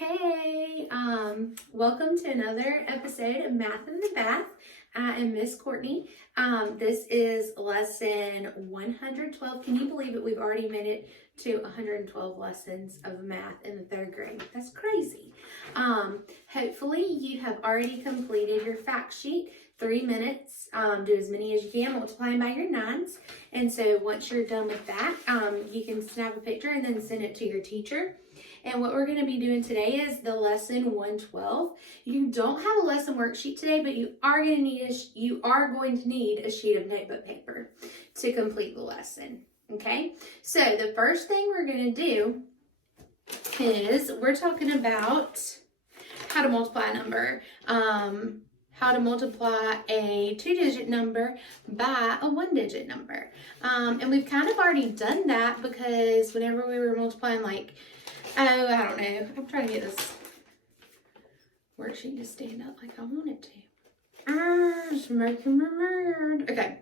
Hey, welcome to another episode of Math in the Bath. I am Miss Courtney. This is lesson 112. Can you believe it? We've already made it to 112 lessons of math in the third grade. That's crazy. Hopefully you have already completed your fact sheet. 3 minutes, do as many as you can, multiplying by your nines. And so once you're done with that, you can snap a picture and then send it to your teacher. And what we're going to be doing today is the lesson 112. You don't have a lesson worksheet today, but you are going to need a sheet of notebook paper to complete the lesson. Okay? So the first thing we're going to do is we're talking about how to multiply a number. How to multiply a 2-digit number by a 1-digit number. And we've kind of already done that because whenever we were multiplying I don't know. I'm trying to get this worksheet to stand up like I want it to. It's making me mad. Okay.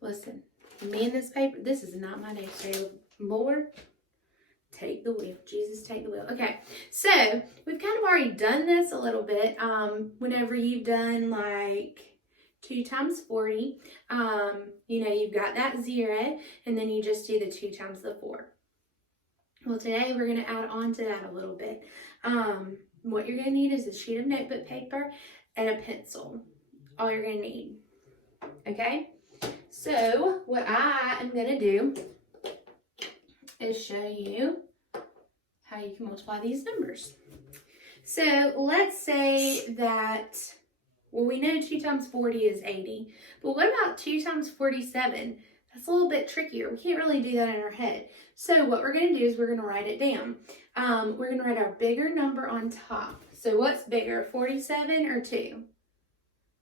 Listen, me and this paper, this is not my day. So, Lord, take the wheel. Jesus, take the wheel. Okay, so we've kind of already done this a little bit. Whenever you've done like 2 times 40, you've got that 0, and then you just do the 2 times the 4. Well, today we're going to add on to that a little bit. What you're going to need is a sheet of notebook paper and a pencil. All you're going to need. Okay? So, what I am going to do is show you how you can multiply these numbers. So, let's say that, we know 2 times 40 is 80. But what about 2 times 47? That's a little bit trickier. We can't really do that in our head. So what we're going to do is we're going to write it down. We're going to write our bigger number on top. So what's bigger, 47 or 2?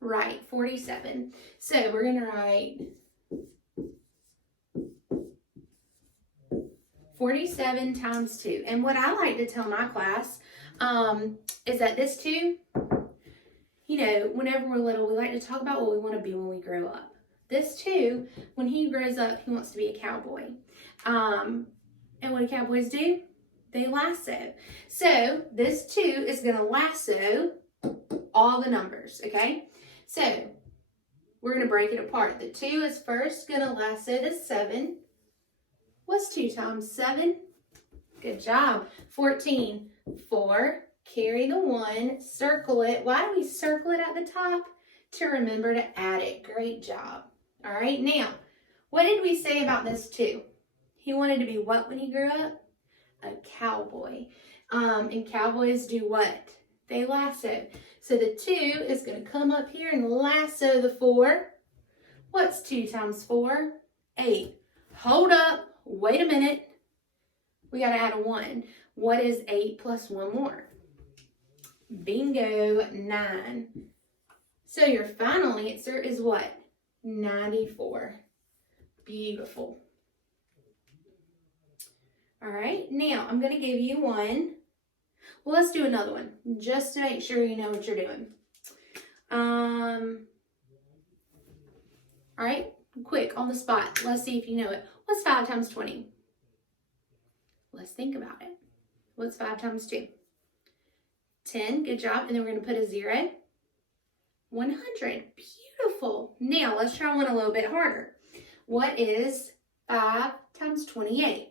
Right, 47. So we're going to write 47 times 2. And what I like to tell my class is that this 2, whenever we're little, we like to talk about what we want to be when we grow up. This 2, when he grows up, he wants to be a cowboy. And what do cowboys do? They lasso. So this 2 is going to lasso all the numbers, okay? So we're going to break it apart. The 2 is first going to lasso the 7. What's 2 times 7? Good job. 14. 4. Carry the 1. Circle it. Why do we circle it at the top? To remember to add it. Great job. All right, now, what did we say about this 2? He wanted to be what when he grew up? A cowboy. And cowboys do what? They lasso. So the 2 is going to come up here and lasso the 4. What's 2 times 4? 8. Hold up. Wait a minute. We got to add a 1. What is 8 plus 1 more? Bingo, 9. So your final answer is what? 94. Beautiful. All right, now I'm going to give you one. Well, let's do another one just to make sure you know what you're doing. All right, quick, on the spot. Let's see if you know it. What's 5 times 20? Let's think about it. What's 5 times 2? 10. Good job. And then we're going to put a 0. 100. Beautiful. Now, let's try one a little bit harder. What is 5 times 28?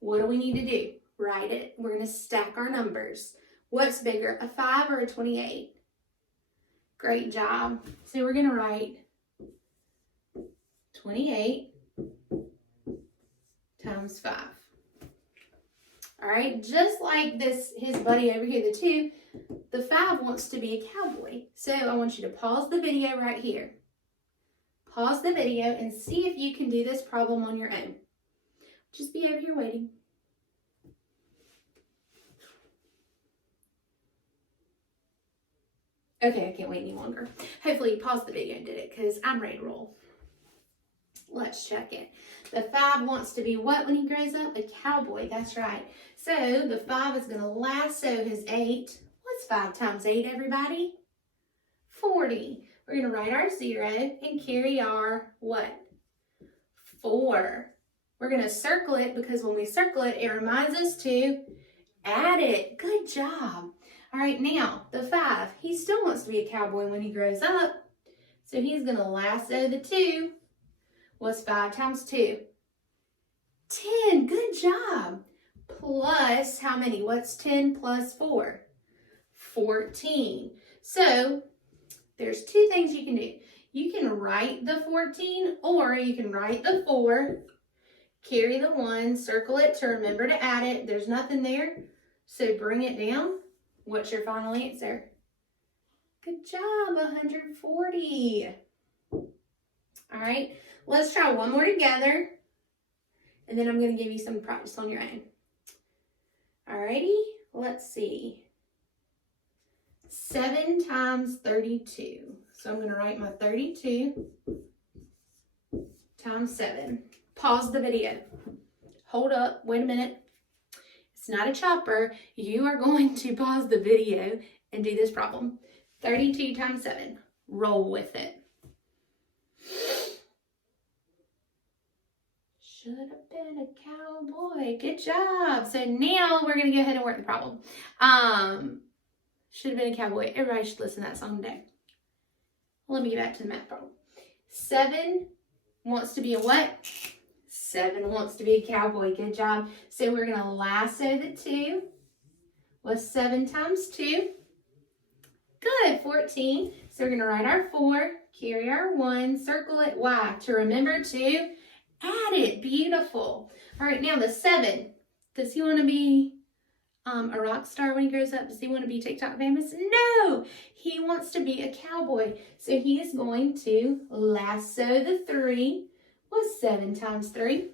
What do we need to do? Write it. We're going to stack our numbers. What's bigger, a 5 or a 28? Great job. So we're going to write 28 times 5. All right, just like his buddy over here, the 2, the 5 wants to be a cowboy. So I want you to pause the video right here. Pause the video and see if you can do this problem on your own. Just be over here waiting. Okay, I can't wait any longer. Hopefully you paused the video and did it because I'm ready to roll. Let's check it. The 5 wants to be what when he grows up? A cowboy. That's right. So the 5 is going to lasso his 8. What's 5 times 8, everybody? 40. We're going to write our 0 and carry our what? 4. We're going to circle it because when we circle it, it reminds us to Add it. Good job. All right, now the 5. He still wants to be a cowboy when he grows up. So he's going to lasso the 2. What's 5 times 2? 10. Good job. Plus how many? What's 10 plus 4? 14. So there's 2 things you can do. You can write the 14 or you can write the 4, carry the 1, circle it to remember to add it. There's nothing there. So bring it down. What's your final answer? Good job, 140. All right, let's try one more together. And then I'm going to give you some practice on your own. All righty, let's see. 7 times 32. So I'm going to write my 32 times 7. Pause the video. Hold up, wait a minute. It's not a chopper. You are going to pause the video and do this problem. 32 times 7. Roll with it. Should have been a cowboy. Good job. So now we're going to go ahead and work the problem. Should have been a cowboy. Everybody should listen to that song today. Let me get back to the math problem. 7 wants to be a what? 7 wants to be a cowboy. Good job. So we're going to lasso the 2. What's 7 times 2? Good, 14. So we're going to write our 4, carry our 1, circle it. Why? To remember to add it. Beautiful. All right, now the 7. Does he want to be a rock star when he grows up? Does he want to be TikTok famous? No, he wants to be a cowboy. So he is going to lasso the 3. What's 7 times 3? If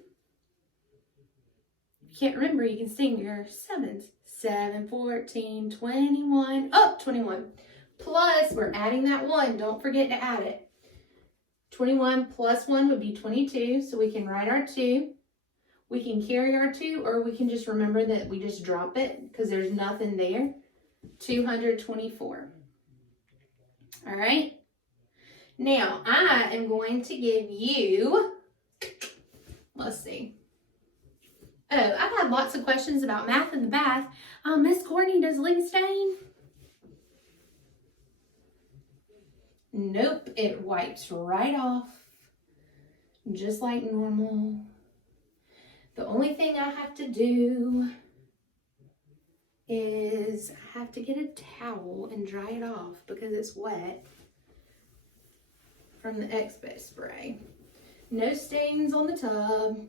you can't remember, you can sing your 7s. 7, 14, 21. Oh, 21. Plus, we're adding that 1. Don't forget to add it. 21 plus 1 would be 22. So we can write our 2. We can carry our 2, or we can just remember that we just drop it because there's nothing there. 224. All right. Now, I am going to give you, let's see. Oh, I've had lots of questions about math in the bath. Miss Courtney, does Lee stain? Nope, it wipes right off, just like normal. The only thing I have to do is I have to get a towel and dry it off because it's wet from the Expo spray. No stains on the tub.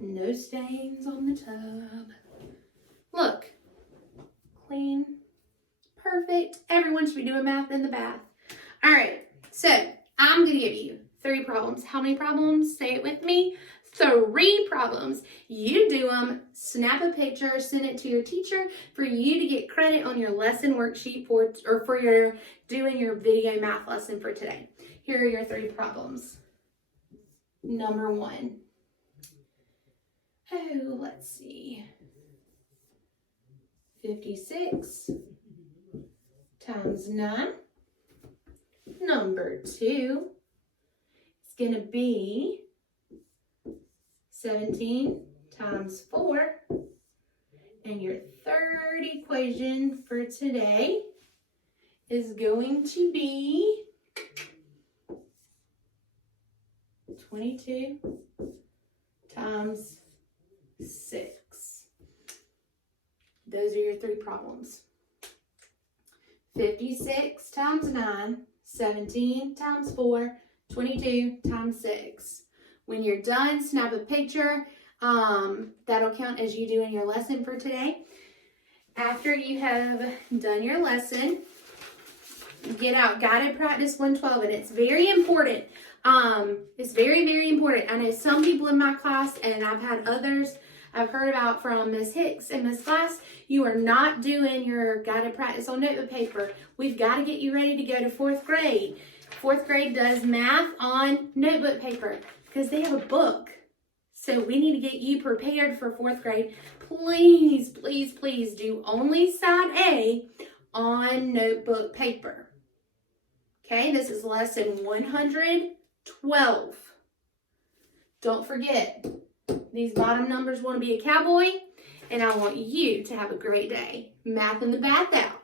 No stains on the tub. Look, clean, perfect. Everyone should be doing math in the bath. All right, so I'm going to give you 3 problems. How many problems? Say it with me. 3 problems. You do them, snap a picture, send it to your teacher for you to get credit on your lesson worksheet for your doing your video math lesson for today. Here are your 3 problems. Number 1. Oh, let's see. 56 times 9. Number 2 is going to be 17 times 4. And your third equation for today is going to be 22 times 6. Those are your 3 problems. 56 times 9, 17 times 4, 22 times 6. When you're done, snap a picture. That'll count as you doing your lesson for today. After you have done your lesson, get out Guided Practice 112, and it's very important. It's very, very important. I know some people in my class, and I've had others I've heard about from Miss Hicks and Miss Glass, you are not doing your guided practice on notebook paper. We've got to get you ready to go to 4th grade. 4th grade does math on notebook paper because they have a book. So we need to get you prepared for 4th grade. Please, please, please do only side A on notebook paper. Okay, this is lesson 112. Don't forget, These bottom numbers want to be a cowboy, and I want you to have a great day. Math in the Bath out.